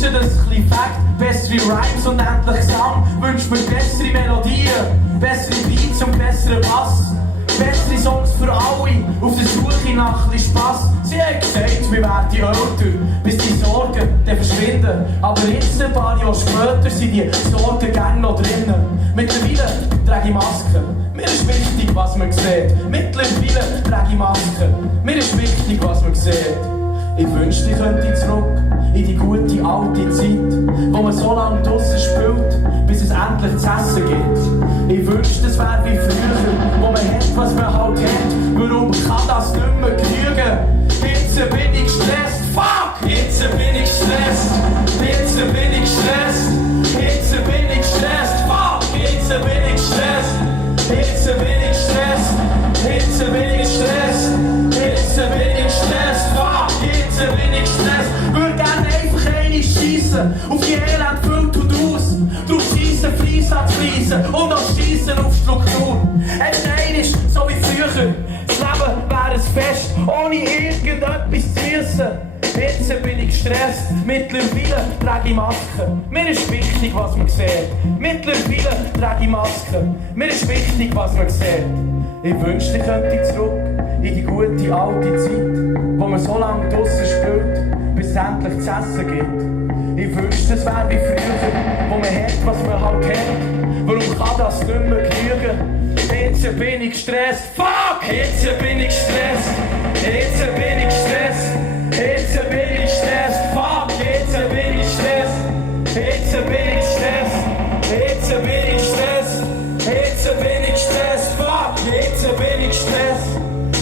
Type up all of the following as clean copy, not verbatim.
wünsche, dass ein bisschen Fact, bessere Rhymes und endlich Gesang. Wünsche mir bessere Melodien, bessere Beats und besseren Bass. Bessere Songs für alle, auf der Suche nach ein bisschen Spass. Sie haben gesagt, wir werden älter, bis die Sorgen dann verschwinden. Aber jetzt, ein paar Jahre später, sind die Sorgen gerne noch drinnen. Mittlerweile trage ich Masken. Mir ist wichtig, was man sieht. Mittlerweile trage ich Masken. Mir ist wichtig, was man sieht. Ich wünschte, ich könnte zurück in die gute alte Zeit, wo man so lange draussen spielt, bis es endlich zu essen gibt. Ich wünschte, es wäre wie früher, wo man hat, was man halt hat. Warum kann das nicht mehr genügen? Jetzt bin ich gestresst, fuck! Jetzt bin ich gestresst, jetzt bin ich gestresst, jetzt bin ich gestresst, fuck! Jetzt bin ich gestresst, jetzt bin ich gestresst, jetzt bin ich gestresst, jetzt bin ich gestresst, fuck! Jetzt bin ich gestresst, würde gerne einfach eine schiessen auf die Elend füllt und aus. Drauf schiessen, Flies an Fliesen und auch schiessen auf Struktur. Nein ist so wie früher. Das Leben wäre ein Fest, ohne irgendetwas zu müssen. Jetzt bin ich gestresst, mittlerweile trage ich Masken. Mir ist wichtig, was man sieht. Mittlerweile trage ich Masken. Mir ist wichtig, was man sieht. Ich wünschte, ich könnte zurück in die gute alte Zeit, wo man so lange draussen spielt, bis es endlich zu essen gibt. Ich wünschte, es wäre wie früher, wo man hat, was man halt kennt. Warum kann das nicht mehr genügen? Jetzt bin ich gestresst, fuck! Jetzt bin ich gestresst, jetzt bin ich gestresst, jetzt bin ich gestresst, fuck! Jetzt bin ich gestresst, jetzt bin ich gestresst, jetzt bin ich gestresst, jetzt bin ich gestresst, fuck! Jetzt bin ich gestresst.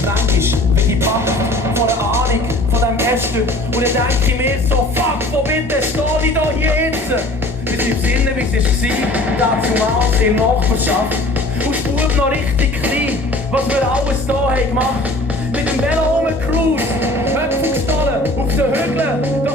Manchmal bin ich packt von der Ahnung von dem Gestern und dann denke ich mir so, fuck, wo bitte stehe ich da hier jetzt? Wir sind im Sinne, wie es war, damals in der Nachbarschaft. Und die Bub noch richtig klein, was wir alles hier haben gemacht. Mit dem Velo rumgecruised, Höpfe gestohlen, auf den Hügeln,